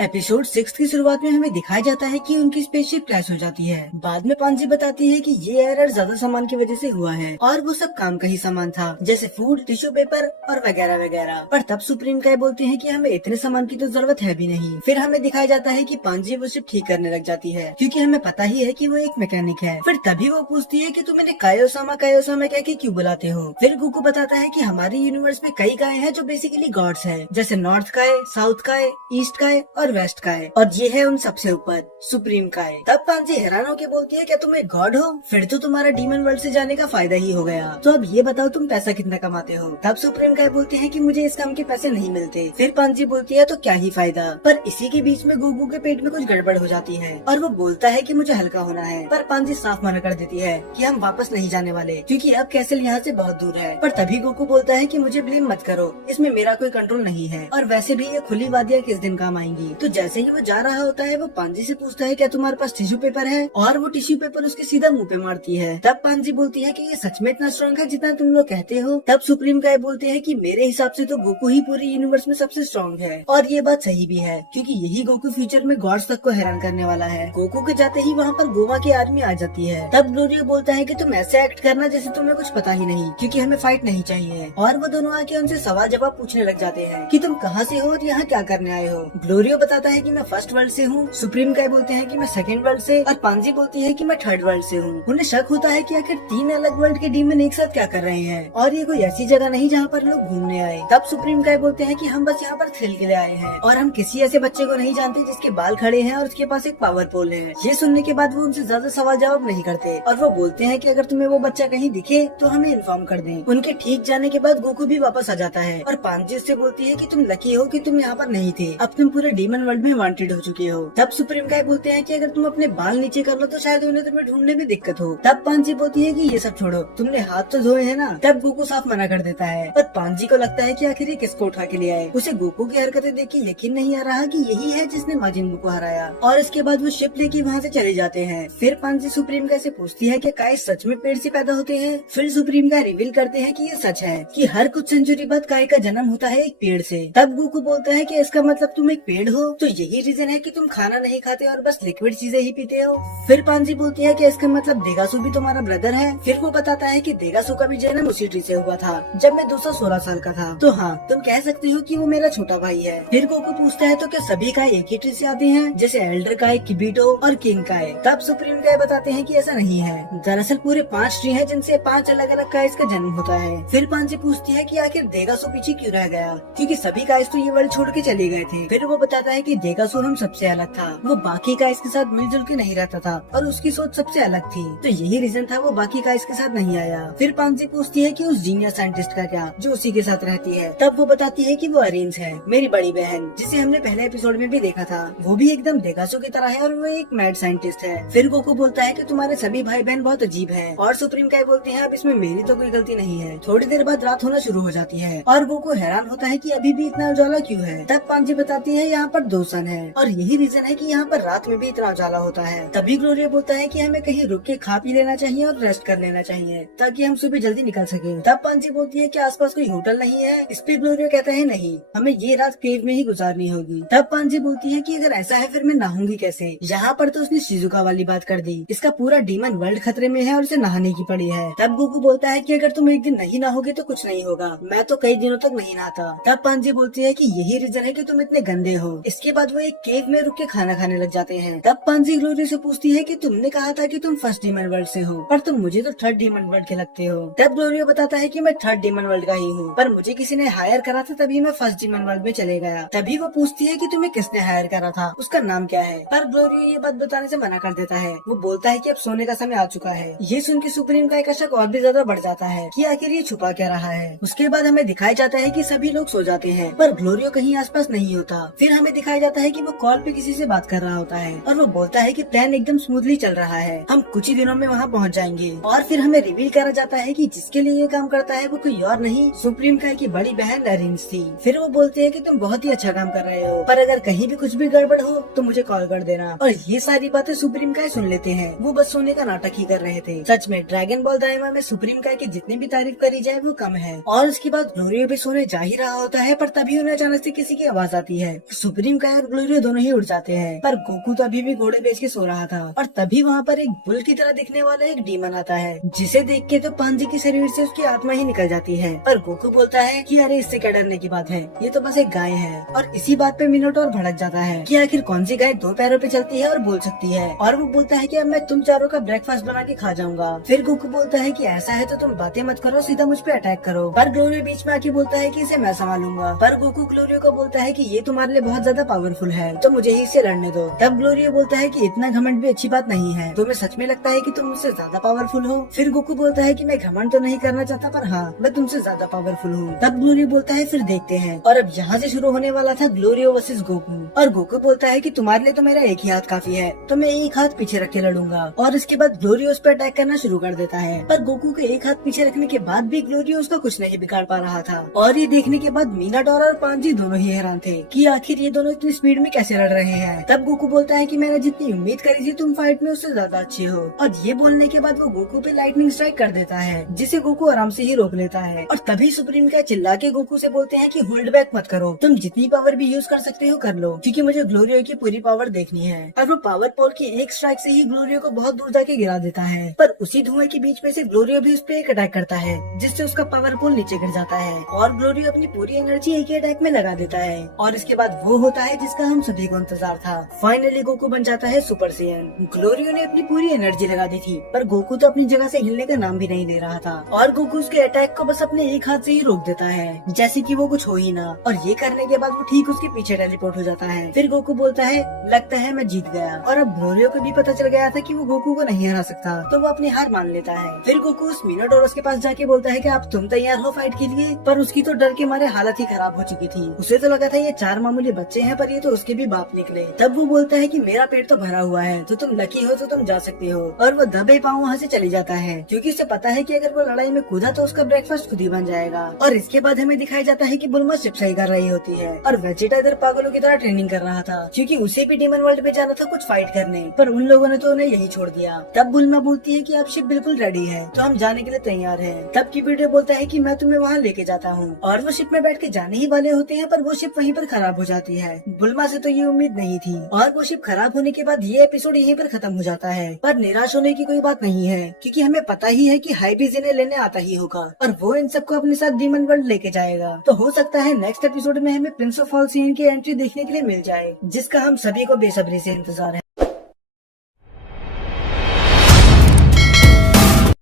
Episode 6 की शुरुआत में हमें दिखाया जाता है कि उनकी स्पेसशिप क्रैश हो जाती है। बाद में पांजी बताती है कि ये एरर ज्यादा सामान की वजह से हुआ है और वो सब काम का ही सामान था, जैसे फूड, टिश्यू पेपर और वगैरह वगैरह। पर तब सुप्रीम काय बोलते हैं कि हमें इतने सामान की तो जरूरत है भी नहीं। फिर हमें दिखाया जाता है कि पांजी वो शिप ठीक करने लग जाती है, क्योंकि हमें पता ही है कि वो एक मैकेनिक है। फिर तभी वो पूछती है कि तुम इन्हें कायोसामा कायोसामा कह के क्यों बुलाते हो। फिर गोकू बताता है कि हमारे यूनिवर्स में कई काय हैं जो बेसिकली गॉड्स है, जैसे नॉर्थ काय, साउथ काय, ईस्ट काय और वेस्ट काय, और ये है उन सबसे ऊपर सुप्रीम काय। तब पांजी हैरान होकर बोलती है, क्या तुम एक गॉड हो? फिर तो तुम्हारा डीमन वर्ल्ड से जाने का फायदा ही हो गया। तो अब ये बताओ तुम पैसा कितना कमाते हो? तब सुप्रीम काय बोलते हैं कि मुझे इस काम के पैसे नहीं मिलते। फिर पांजी बोलती है, तो क्या ही फायदा। पर इसी के बीच में गोकू के पेट में कुछ गड़बड़ हो जाती है और वो बोलता है कि मुझे हल्का होना है। पर पांजी साफ मना कर देती है कि हम वापस नहीं जाने वाले, क्योंकि अब कैसल यहाँ से बहुत दूर है। पर तभी गोकू बोलता है कि मुझे ब्लेम मत करो, इसमें मेरा कोई कंट्रोल नहीं है, और वैसे भी ये खुली वादियाँ किस दिन काम आएंगी। तो जैसे ही वो जा रहा होता है, वो पांजी से पूछता है, क्या तुम्हारे पास टिश्यू पेपर है? और वो टिश्यू पेपर उसके सीधा मुंह पे मारती है। तब पांजी बोलती है कि ये सच में इतना स्ट्रॉन्ग है जितना तुम लोग कहते हो। तब सुप्रीम काय बोलते हैं कि मेरे हिसाब से तो गोकू ही पूरे यूनिवर्स में सबसे स्ट्रॉन्ग है, और ये बात सही भी है, क्योंकि यही गोकू फ्यूचर में गॉड्स तक को हैरान करने वाला है। गोकू के जाते ही वहाँ पर गोवा की आर्मी आ जाती है। तब ग्लोरियो बोलता है कि तुम ऐसे एक्ट करना जैसे तुम्हें कुछ पता ही नहीं, क्योंकि हमें फाइट नहीं चाहिए। और वो दोनों आके उनसे सवाल जवाब पूछने लग जाते हैं कि तुम कहाँ से हो और यहाँ क्या करने आए हो। ग्लोरियो बताता है कि मैं फर्स्ट वर्ल्ड से हूँ, सुप्रीम काय बोलते हैं कि मैं सेकंड वर्ल्ड से, और पांजी बोलती है कि मैं थर्ड वर्ल्ड से हूँ। उन्हें शक होता है कि आखिर 3 अलग वर्ल्ड के डीमन एक साथ क्या कर रहे हैं, और ये कोई ऐसी जगह नहीं जहाँ पर लोग घूमने आए। तब सुप्रीम काय बोलते हैं कि हम बस यहाँ पर थ्रिल के लिए आए हैं, और हम किसी ऐसे बच्चे को नहीं जानते जिसके बाल खड़े हैं और उसके पास एक पावर पोल है। ये सुनने के बाद वो उनसे ज्यादा सवाल जवाब नहीं करते, और वो बोलते हैं कि अगर तुम्हें वो बच्चा कहीं दिखे तो हमें इन्फॉर्म कर दें। उनके ठीक जाने के बाद गोकू भी वापस आ जाता है, और पांजी उससे बोलती है कि तुम लकी हो कि तुम यहाँ पर नहीं थे, अब तुम पूरे डीमन वर्ल्ड में वांटेड हो चुके हो। तब सुप्रीम काय बोलते हैं कि अगर तुम अपने बाल नीचे कर लो तो शायद उन्हें तुम्हें ढूंढने में दिक्कत हो। तब पांजी बोलती है कि ये सब छोड़ो, तुमने हाथ तो धोए है ना। तब गोकू साफ मना कर देता है, पर पांजी को लगता है कि आखिर ये किसको उठा के ले आए। उसे गोकू की हरकतें देख के यकीन नहीं आ रहा कि यही है जिसने माजिन बू को हराया, और इसके बाद वो शिप लेके वहाँ से चले जाते हैं। फिर पांजी सुप्रीम काय से पूछती है कि काय सच में पेड़ से पैदा होते हैं। फिर सुप्रीम काय रिवील करते हैं कि ये सच है कि हर कुछ सेंचुरी बाद काय का जन्म होता है एक पेड़ से। तब गोकू बोलता है कि इसका मतलब तुम एक पेड़ हो, तो यही रीजन है कि तुम खाना नहीं खाते और बस लिक्विड चीजें ही पीते हो। फिर पांजी बोलती है कि इसका मतलब देगासू भी तुम्हारा ब्रदर है। फिर वो बताता है कि देगासू का भी जन्म उसी ट्री से हुआ था जब मैं 216 साल का था, तो हाँ तुम कह सकते हो कि वो मेरा छोटा भाई है। फिर गोकू पूछता है, तो क्या सभी काय एक ही ट्री से आते हैं, जैसे एल्डर काय, किबीटो और किंग काय? तब सुप्रीम काय बताते हैं कि ऐसा नहीं है, दरअसल पूरे 5 ट्री हैं जिनसे 5 अलग अलग काइस का जन्म होता है। फिर पांजी पूछती है कि आखिर देगासू पीछे क्यों रह गया, क्योंकि सभी काइस तो ये वर्ल्ड छोड़ के चले गए थे। फिर वो बताता है कि देगासू हम सबसे अलग था, वो बाकी काइस के साथ मिलजुल के नहीं रहता था और उसकी सोच सबसे अलग थी, तो यही रीजन था वो बाकी काइस के साथ नहीं आया। फिर पांजी पूछती है कि उस जीनियस साइंटिस्ट का क्या, जो उसी के साथ रहती है। तब वो बताती है कि वो अरेंज है, मेरी बड़ी बहन, जिसे हमने पहले एपिसोड में भी देखा था। वो भी एकदम देगासू की तरह है और वो एक मैड साइंटिस्ट है। फिर गोकू बोलता है कि तुम्हारे सभी भाई बहन बहुत अजीब हैं, और सुप्रीम काय बोलते हैं अब इसमें मेरी तो कोई गलती नहीं है। थोड़ी देर बाद रात होना शुरू हो जाती है और गोकू हैरान होता है कि अभी भी इतना उजाला क्यों है। तब पांजी बताती है यहाँ पर 2 सन है, और यही रीजन है कि यहाँ पर रात में भी इतना उजाला होता है। तभी ग्लोरिया बोलता है कि हमें कहीं रुक के खा पी लेना चाहिए और रेस्ट कर लेना चाहिए, ताकि हम सुबह जल्दी निकल सके। तब पांजी बोलती है कि आसपास कोई होटल नहीं है। इस पे ग्लोरिया कहता है नहीं, हमें ये रात केव में ही गुजारनी होगी। तब पांजी बोलती है कि अगर ऐसा है फिर मैं नहाऊंगी कैसे। यहाँ पर तो उसने शिजुका वाली बात कर दी, इसका पूरा डीमन वर्ल्ड खतरे में है और उसे नहाने की पड़ी है। तब गोकू बोलता है कि अगर तुम एक दिन नहीं नहाओगे तो कुछ नहीं होगा, मैं तो कई दिनों तक नहीं नहाता। तब पांजी बोलती है कि यही रीजन है कि तुम इतने गंदे हो। इसके बाद वो एक केव में रुक के खाना खाने लग जाते हैं। तब पांजी ग्लोरिया से पूछती है कि तुमने कहा था कि तुम फर्स्ट डीमन वर्ल्ड से हो, पर तुम मुझे तो थर्ड डीमन वर्ल्ड के लगते हो। तब ग्लोरिया बताता है कि मैं थर्ड डीमन वर्ल्ड का ही हूँ, पर मुझे किसी ने हायर करा था, तभी मैं फर्स्ट डीमन वर्ल्ड में चले गया। तभी वो पूछती है कि तुम्हें किसने हायर करा था, उसका नाम क्या है। पर ग्लोरिया ये बात बताने से मना कर देता है। वो बोलता है कि अब सोने का समय आ चुका है। ये सुन के सुप्रीम काय का शक और भी ज्यादा बढ़ जाता है कि आखिर ये छुपा क्या रहा है। उसके बाद हमें दिखाया जाता है कि सभी लोग सो जाते हैं, पर ग्लोरियो कहीं आसपास नहीं होता। फिर हमें दिखाया जाता है कि वो कॉल पे किसी से बात कर रहा होता है, और वो बोलता है कि प्लान एकदम स्मूथली चल रहा है, हम कुछ ही दिनों में वहाँ पहुँच जाएंगे। और फिर हमें रिवील करा जाता है कि जिसके लिए ये काम करता है वो कोई और नहीं, सुप्रीम काय की बड़ी बहन अरेंज थी। फिर वो बोलते हैं कि तुम बहुत ही अच्छा काम कर रहे हो, पर अगर कहीं भी कुछ भी गड़बड़ हो तो मुझे कॉल कर देना। और ये सारी बातें सुप्रीम काय सुन लेते हैं। वो बस सोने का नाटक ही कर रहे थे। सच में ड्रैगन बॉल दाइमा में सुप्रीम काय की जितनी भी तारीफ करी जाए वो कम है। और उसके बाद ग्लोरियो भी सोने जा ही रहा होता है, पर तभी उन्हें अचानक से किसी की आवाज आती है। सुप्रीम सुप्रीम काई और ग्लोरियो दोनों ही उड़ जाते हैं, पर गोकू तो अभी भी घोड़े बेच के सो रहा था। और तभी वहाँ पर एक बुल की तरह दिखने वाला एक डीमन आता है, जिसे देख के तो पांजी के शरीर से उसकी आत्मा ही निकल जाती है। पर गोकू बोलता है कि अरे इससे क्या डरने की बात है, ये तो बस एक गाय है। और इसी बात पे मिनोटोर भड़क जाता है कि आखिर कौन सी गाय 2 पैरों पे चलती है और बोल सकती है। और वो बोलता है कि अब मैं तुम चारों का ब्रेकफास्ट बना के खा जाऊंगा। फिर गोकू बोलता है कि ऐसा है तो तुम बातें मत करो, सीधा मुझ पे अटैक करो। पर ग्लोरियो बीच में आके बोलता है कि इसे मैं संभालूंगा। पर गोकू ग्लोरियो को बोलता है कि ये तुम्हारे लिए बहुत ज्यादा पावरफुल है, तो मुझे ही इससे लड़ने दो। तब ग्लोरियो बोलता है कि इतना घमंड भी अच्छी बात नहीं है, तुम्हें सच में लगता है कि तुम मुझसे ज्यादा पावरफुल हो। फिर गोकू बोलता है कि मैं घमंड तो नहीं करना चाहता, पर हाँ मैं तुमसे ज्यादा पावरफुल हूँ। तब ग्लोरियो बोलता है फिर देखते हैं। और अब यहाँ से शुरू होने वाला था ग्लोरियो वर्सेस गोकू। और गोकू बोलता है कि तुम्हारे लिए तो मेरा एक ही हाथ काफी है, तो मैं एक हाथ पीछे रख के लड़ूंगा। और इसके बाद ग्लोरियो उस पर अटैक करना शुरू कर देता है। पर गोकू के एक हाथ पीछे रखने के बाद भी ग्लोरियो उसका कुछ नहीं बिगाड़ पा रहा था। और ये देखने के बाद मिनाटोर और पांजी दोनों ही हैरान थे कि आखिर ये दोनों इतनी स्पीड में कैसे लड़ रहे हैं। तब गोकू बोलता है कि मैंने जितनी उम्मीद करी थी तुम फाइट में उससे ज्यादा अच्छे हो। और ये बोलने के बाद वो गोकू पे लाइटनिंग स्ट्राइक कर देता है, जिसे गोकू आराम से ही रोक लेता है। और तभी सुप्रीम काई चिल्ला के गोकू से बोलते हैं कि होल्ड बैक मत करो, तुम जितनी पावर भी यूज कर सकते हो कर लो, क्योंकि मुझे ग्लोरियो की पूरी पावर देखनी है। और वो पावर पोल की एक स्ट्राइक से ही ग्लोरियो को बहुत दूर जाके गिरा देता है। पर उसी धुएं के बीच में से ग्लोरियो भी उस पर एक अटैक करता है, जिससे उसका पावर पोल नीचे गिर जाता है। और ग्लोरियो अपनी पूरी एनर्जी एक ही अटैक में लगा देता है। और इसके बाद वो होता है जिसका हम सभी को इंतजार था। फाइनली गोकू बन जाता है सुपर सैयन। ग्लोरियो ने अपनी पूरी एनर्जी लगा दी थी, पर गोकू तो अपनी जगह से हिलने का नाम भी नहीं ले रहा था। और गोकू उसके अटैक को बस अपने एक हाथ से ही रोक देता है, जैसे कि वो कुछ हो ही ना। और ये करने के बाद वो ठीक उसके पीछे टेलीपोर्ट हो जाता है। फिर गोकू बोलता है लगता है मैं जीत गया। और अब ग्लोरियो को भी पता चल गया था कि वो गोकू को नहीं हरा सकता, तो वो अपनी हार मान लेता है। फिर गोकू उस मिनोटोरस के पास जाके बोलता है कि आप तुम तैयार हो फाइट के लिए। पर उसकी तो डर के मारे हालत ही खराब हो चुकी थी। उसे तो लगा था ये 4 मामूली बच्चे हैं, पर ये तो उसके भी बाप निकले। तब वो बोलता है कि मेरा पेट तो भरा हुआ है, तो तुम लकी हो तो तुम जा सकते हो। और वो दबे पाँव वहाँ से चली जाता है, क्योंकि उसे पता है कि अगर वो लड़ाई में कूदा तो उसका ब्रेकफास्ट खुद ही बन जाएगा। और इसके बाद हमें दिखाया जाता है कि बुल्मा शिप सही कर रही होती है और वेजिटा इधर पागलों की तरह ट्रेनिंग कर रहा था, क्योंकि उसे भी डीमन वर्ल्ड में जाना था कुछ फाइट करने, पर उन लोगों ने तो उन्हें यही छोड़ दिया। तब बुल्मा बोलती है कि अब शिप बिल्कुल रेडी है, तो हम जाने के लिए तैयार हैं। तब कीपिडो बोलता है कि मैं तुम्हें वहाँ लेके जाता हूँ। और वो शिप में बैठ के जाने ही वाले होते हैं, पर वो शिप वहीं पर खराब हो जाती है। बुल्मा से तो ये उम्मीद नहीं थी। और वो शिप खराब होने के बाद ये एपिसोड यहीं पर खत्म हो जाता है। पर निराश होने की कोई बात नहीं है, क्योंकि हमें पता ही है कि हाइबीज इन्हें लेने आता ही होगा और वो इन सबको अपने साथ डीमन वर्ल्ड लेके जाएगा। तो हो सकता है नेक्स्ट एपिसोड में हमें प्रिंस ऑफ ऑल सीन की एंट्री देखने के लिए मिल जाए, जिसका हम सभी को बेसब्री से इंतजार है।